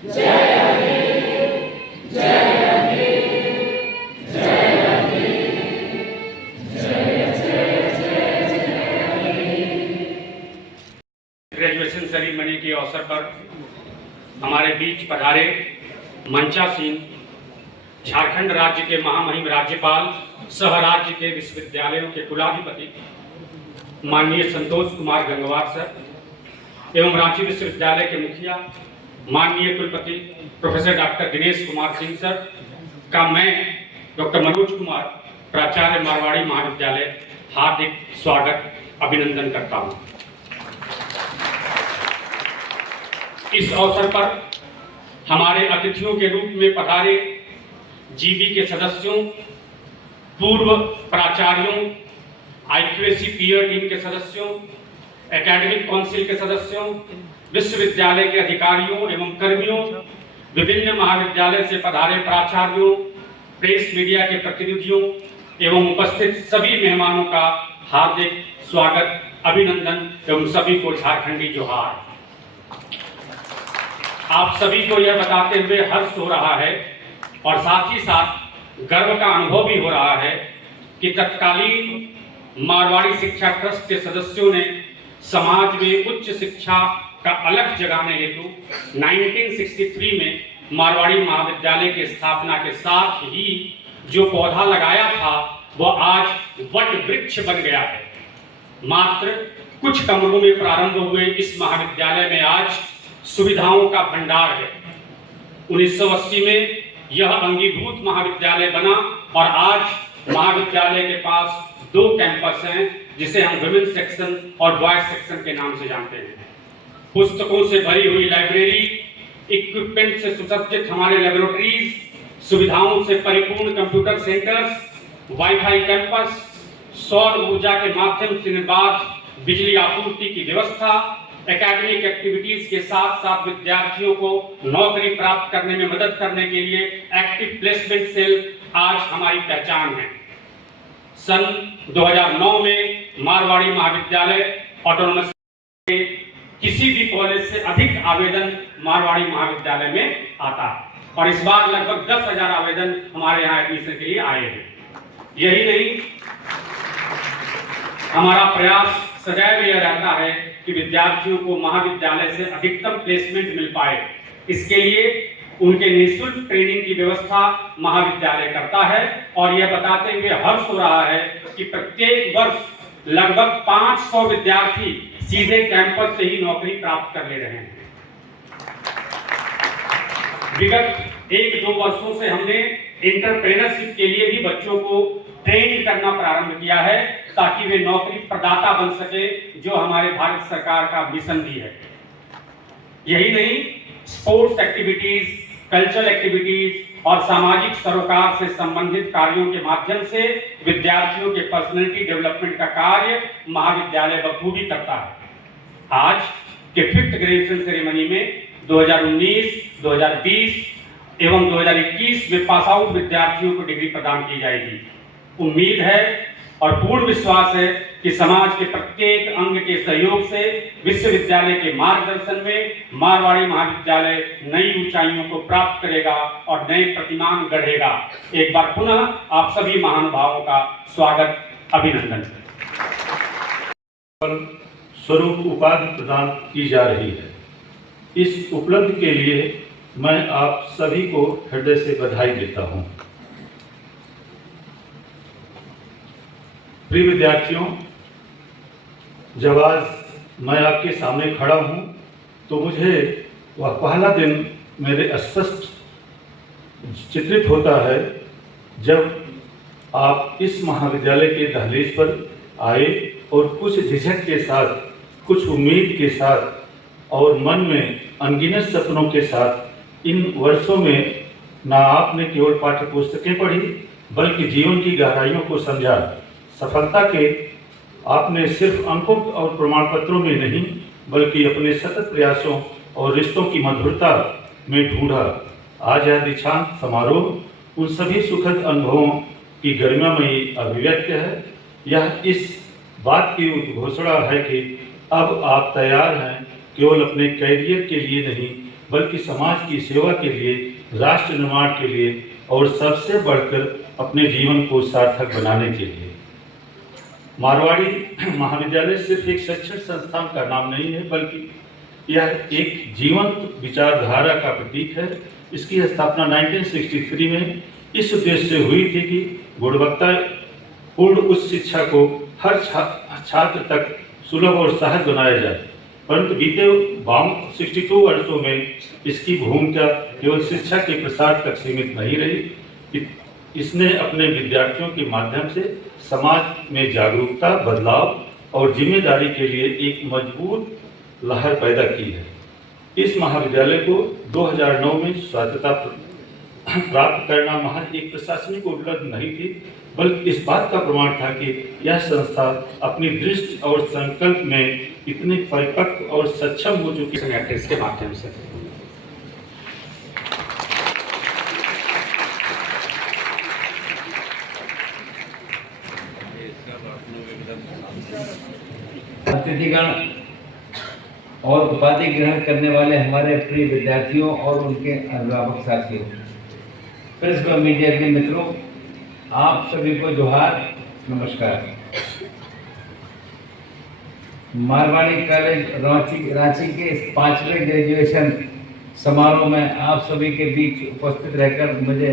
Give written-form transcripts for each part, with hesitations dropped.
Graduation ceremony के अवसर पर हमारे बीच पधारे मंचासीन झारखंड राज्य के महामहिम राज्यपाल सह राज्य के विश्वविद्यालयों के कुलाधिपति माननीय संतोष कुमार गंगवार सर एवं रांची विश्वविद्यालय के मुखिया माननीय कुलपति professor doctor Dinesh Kumar Singh sir का मैं डॉक्टर मनोज कुमार प्राचार्य मारवाड़ी महाविद्यालय हार्दिक स्वागत अभिनंदन करता हूं। इस अवसर पर हमारे अतिथियों के रूप में पधारे जीबी के सदस्यों, पूर्व प्राचार्यों, IQAC पीयर टीम के सदस्यों, एकेडमिक काउंसिल के सदस्यों, विश्वविद्यालय के अधिकारियों एवं कर्मियों, विभिन्न महाविद्यालय से पधारे प्राचार्यों, प्रेस मीडिया के प्रतिनिधियों एवं उपस्थित सभी मेहमानों का हार्दिक स्वागत अभिनंदन एवं सभी को झारखंडी जोहार। आप सभी को यह बताते हुए हर्ष हो रहा है और साथ ही साथ गर्व का अनुभव भी हो रहा है कि तत्कालीन मारवाड़ी शिक्षा ट्रस्ट के सदस्यों ने समाज में उच्च शिक्षा का अलग जगाने हेतु 1963 में मारवाड़ी महाविद्यालय की स्थापना के साथ ही जो पौधा लगाया था वह आज वट वृक्ष बन गया है। मात्र कुछ कमरों में प्रारंभ हुए इस महाविद्यालय में आज सुविधाओं का भंडार है। 1980 में यह अंगीभूत महाविद्यालय बना और आज महाविद्यालय के पास 2 कैंपस हैं जिसे हम विमेन सेक्शन और बॉयज सेक्शन के नाम से जानते हैं। पुस्तकों से भरी हुई लाइब्रेरी, इक्विपमेंट से सुसज्जित हमारे लेबोरेटरीज, सुविधाओं से परिपूर्ण कंप्यूटर सेंटर्स, वाईफाई कैंपस, सौर ऊर्जा के माध्यम से निर्बाध बिजली आपूर्ति की व्यवस्था, एकेडमिक एक्टिविटीज के साथ साथ विद्यार्थियों को नौकरी प्राप्त करने में मदद करने के लिए एक्टिव प्लेसमेंट सेल आज हमारी पहचान है। सन 2009 में मारवाड़ी महाविद्यालय ऑटोनोमस के किसी भी कॉलेज से अधिक आवेदन मारवाड़ी महाविद्यालय में आता है और इस बार लगभग 10,000 आवेदन हमारे यहाँ एडमिशन के लिए आए हैं। यही नहीं, हमारा प्रयास सदैव यह रहता है कि विद्यार्थियों को महाविद्यालय से अधिकतम प्लेसमेंट मिल पाए। इसके लिए उनके निःशुल्क ट्रेनिंग की व्यवस्था महाविद्यालय करता है और यह बताते हुए हर्ष हो रहा है कि प्रत्येक वर्ष लगभग 500 विद्यार्थी सीधे कैंपस से ही नौकरी प्राप्त कर ले रहे हैं। विगत 1-2 वर्षों से हमने एंटरप्रेन्योरशिप के लिए भी बच्चों को ट्रेन करना प्रारंभ किया है ताकि वे नौकरी प्रदाता बन सके, जो हमारे भारत सरकार का मिशन भी है। यही नहीं, स्पोर्ट्स एक्टिविटीज, कल्चरल एक्टिविटीज और सामाजिक सरोकार से संबंधित कार्यों के माध्यम से विद्यार्थियों के पर्सनैलिटी डेवलपमेंट का कार्य महाविद्यालय बखूबी करता है। आज के 5th ग्रेजुएशन सेरेमनी में 2019, 2020 एवं 2021 में पास आउट विद्यार्थियों को डिग्री प्रदान की जाएगी। उम्मीद है और पूर्ण विश्वास है कि समाज के प्रत्येक अंग के सहयोग से विश्वविद्यालय के मार्गदर्शन में मारवाड़ी महाविद्यालय नई ऊंचाइयों को प्राप्त करेगा और नए प्रतिमान गढ़ेगा। एक बार पुनः आप सभी महानुभावों का स्वागत अभिनंदन। स्वरूप उपाधि प्रदान की जा रही है। इस उपलब्धि के लिए मैं आप सभी को हृदय से बधाई देता हूं। प्रिय विद्यार्थियों, जब आज मैं आपके सामने खड़ा हूं तो मुझे वह पहला दिन मेरे स्पष्ट चित्रित होता है जब आप इस महाविद्यालय के दहलीज पर आए और कुछ झिझक के साथ, कुछ उम्मीद के साथ और मन में अनगिनत सपनों के साथ इन वर्षों में ना आपने केवल पाठ्य पुस्तकें पढ़ी बल्कि जीवन की गहराइयों को समझा। सफलता के आपने सिर्फ अंकों और प्रमाण पत्रों में नहीं बल्कि अपने सतत प्रयासों और रिश्तों की मधुरता में ढूंढा। आज यह दीक्षांत समारोह उन सभी सुखद अनुभवों की गरिमामयी अभिव्यक्ति है। यह इस बात की उद्घोषणा है कि अब आप तैयार हैं केवल अपने कैरियर के लिए नहीं बल्कि समाज की सेवा के लिए, राष्ट्र निर्माण के लिए और सबसे बढ़कर अपने जीवन को सार्थक बनाने के लिए। मारवाड़ी महाविद्यालय सिर्फ एक शैक्षणिक संस्थान का नाम नहीं है, बल्कि यह एक जीवंत विचारधारा का प्रतीक है। इसकी स्थापना 1963 में इस उद्देश्य से हुई थी कि गुणवत्तापूर्ण उच्च शिक्षा को हर छात्र तक सुलभ और सहज बनाया जाए। परंतु बीते 62 वर्षों में इसकी भूमिका केवल शिक्षा के प्रसार तक सीमित नहीं रही। इसने अपने विद्यार्थियों के माध्यम से समाज में जागरूकता, बदलाव और जिम्मेदारी के लिए एक मजबूत लहर पैदा की है। इस महाविद्यालय को 2009 में स्वायत्तता प्राप्त करना महज एक प्रशासनिक उपलब्धि नहीं थी, बल्कि इस बात का प्रमाण था कि यह संस्था अपनी दृष्टि और संकल्प में इतने परिपक्व और सक्षम हो चुकी है। इसके माध्यम से अतिथिगण और उपाधि ग्रहण करने वाले हमारे प्रिय विद्यार्थियों और उनके अभिभावक साथियों, प्रेस व मीडिया के मित्रों, आप सभी को जोहार, नमस्कार। मारवाड़ी कॉलेज रांची के इस 5वें ग्रेजुएशन समारोह में आप सभी के बीच उपस्थित रहकर मुझे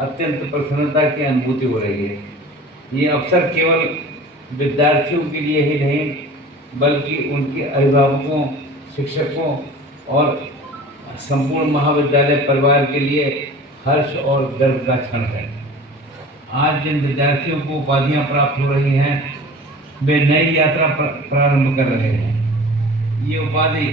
अत्यंत प्रसन्नता की अनुभूति हो रही है। ये अवसर केवल विद्यार्थियों के लिए ही नहीं, बल्कि उनके अभिभावकों, शिक्षकों और संपूर्ण महाविद्यालय परिवार के लिए हर्ष और गर्व का क्षण है। आज जिन विद्यार्थियों को उपाधियां प्राप्त हो रही हैं, वे नई यात्रा प्रारंभ कर रहे हैं। ये उपाधि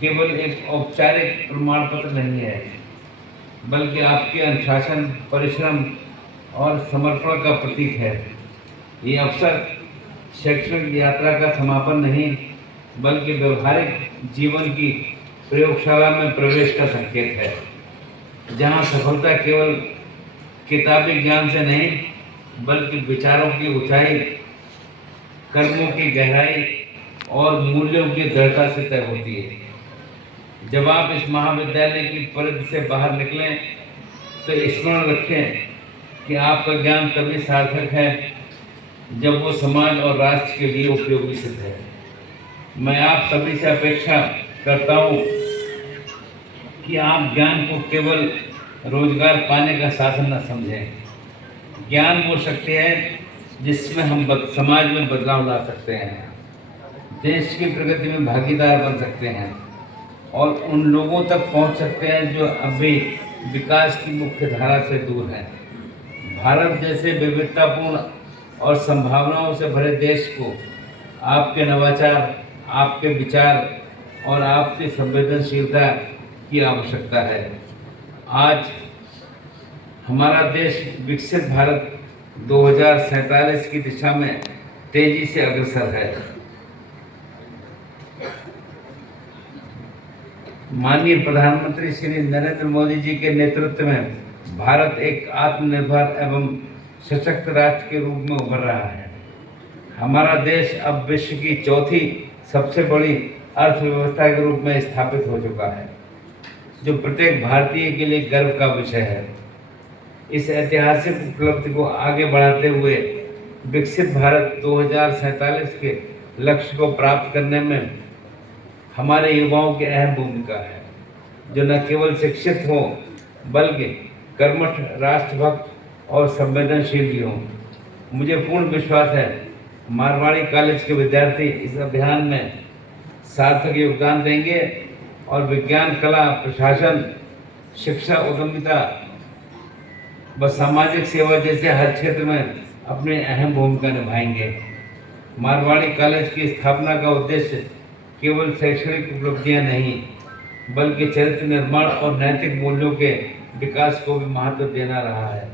केवल एक औपचारिक प्रमाण पत्र नहीं है, बल्कि आपके अनुशासन, परिश्रम और समर्पण का प्रतीक है। ये अवसर शैक्षणिक यात्रा का समापन नहीं, बल्कि व्यवहारिक जीवन की प्रयोगशाला में प्रवेश का संकेत है, जहां सफलता केवल किताबी ज्ञान से नहीं, बल्कि विचारों की ऊंचाई, कर्मों की गहराई और मूल्यों की दृढ़ता से तय होती है। जब आप इस महाविद्यालय की परिधि से बाहर निकलें, तो स्मरण रखें कि आपका ज्ञान तभी सार्थक है जब वो समाज और राष्ट्र के लिए उपयोगी सिद्ध है। मैं आप सभी से अपेक्षा करता हूँ कि आप ज्ञान को केवल रोजगार पाने का साधन न समझें। ज्ञान वो शक्ति है जिसमें हम समाज में बदलाव ला सकते हैं, देश की प्रगति में भागीदार बन सकते हैं और उन लोगों तक पहुंच सकते हैं जो अभी विकास की मुख्य धारा से दूर हैं। भारत जैसे विविधतापूर्ण और संभावनाओं से भरे देश को आपके नवाचार, आपके विचार और आपकी संवेदनशीलता की आवश्यकता है। आज हमारा देश विकसित भारत 2047 की दिशा में तेजी से अग्रसर है। माननीय प्रधानमंत्री श्री नरेंद्र मोदी जी के नेतृत्व में भारत एक आत्मनिर्भर एवं सशक्त राष्ट्र के रूप में उभर रहा है। हमारा देश अब विश्व की चौथी सबसे बड़ी अर्थव्यवस्था के रूप में स्थापित हो चुका है, जो प्रत्येक भारतीय के लिए गर्व का विषय है। इस ऐतिहासिक उपलब्धि को आगे बढ़ाते हुए विकसित भारत 2047 के लक्ष्य को प्राप्त करने में हमारे युवाओं की अहम भूमिका है, जो न केवल शिक्षित हों, बल्कि कर्मठ, राष्ट्रभक्त और संवेदनशील भी हों। मुझे पूर्ण विश्वास है मारवाड़ी कॉलेज के विद्यार्थी इस अभियान में सार्थक योगदान देंगे और विज्ञान, कला, प्रशासन, शिक्षा, उद्यमिता व सामाजिक सेवा जैसे हर क्षेत्र में अपनी अहम भूमिका निभाएंगे। मारवाड़ी कॉलेज की स्थापना का उद्देश्य केवल शैक्षणिक उपलब्धियां नहीं, बल्कि चरित्र निर्माण और नैतिक मूल्यों के विकास को भी महत्व देना रहा है।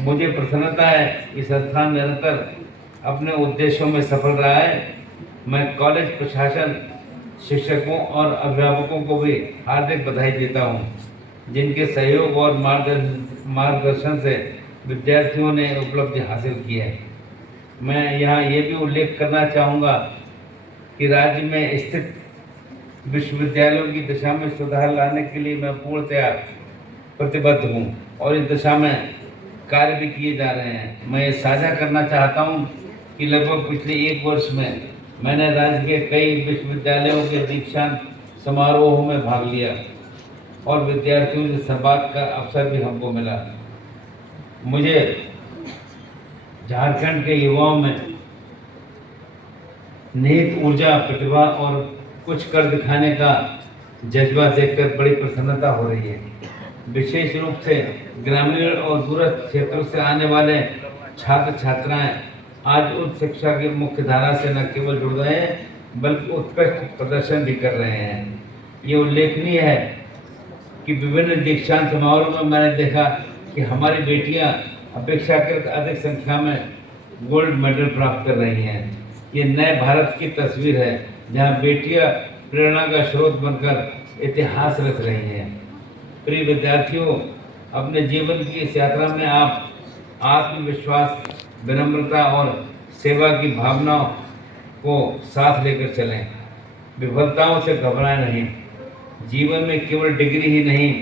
मुझे प्रसन्नता है कि संस्थान निरंतर अपने उद्देश्यों में सफल रहा है। मैं कॉलेज प्रशासन, शिक्षकों और अभिभावकों को भी हार्दिक बधाई देता हूं, जिनके सहयोग और मार्गदर्शन से विद्यार्थियों ने उपलब्धि हासिल की है। मैं यहाँ ये भी उल्लेख करना चाहूँगा कि राज्य में स्थित विश्वविद्यालयों की दिशा में सुधार लाने के लिए मैं पूर्णतया प्रतिबद्ध हूँ और इस दिशा में कार्य भी किए जा रहे हैं। मैं ये साझा करना चाहता हूँ कि लगभग पिछले 1 वर्ष में मैंने राज्य के कई विश्वविद्यालयों के दीक्षांत समारोहों में भाग लिया और विद्यार्थियों से संवाद का अवसर भी हमको मिला। मुझे झारखंड के युवाओं में निहित ऊर्जा, प्रतिभा और कुछ कर दिखाने का जज्बा देखकर बड़ी प्रसन्नता हो रही है। विशेष रूप से ग्रामीण और दूरस्थ क्षेत्रों से आने वाले छात्र छात्राएं आज उच्च शिक्षा की मुख्य धारा से न केवल जुड़ रहे हैं बल्कि उत्कृष्ट प्रदर्शन भी कर रहे हैं। ये उल्लेखनीय है कि विभिन्न दीक्षांत समारोह में मैंने देखा कि हमारी बेटियां अपेक्षाकृत अधिक संख्या में गोल्ड मेडल प्राप्त कर रही हैं। ये नए भारत की तस्वीर है जहां बेटियां प्रेरणा का स्रोत बनकर इतिहास रच रही हैं। प्रिय विद्यार्थियों, अपने जीवन की इस यात्रा में आप आत्मविश्वास, विनम्रता और सेवा की भावनाओं को साथ लेकर चलें। विफलताओं से घबराएं नहीं। जीवन में केवल डिग्री ही नहीं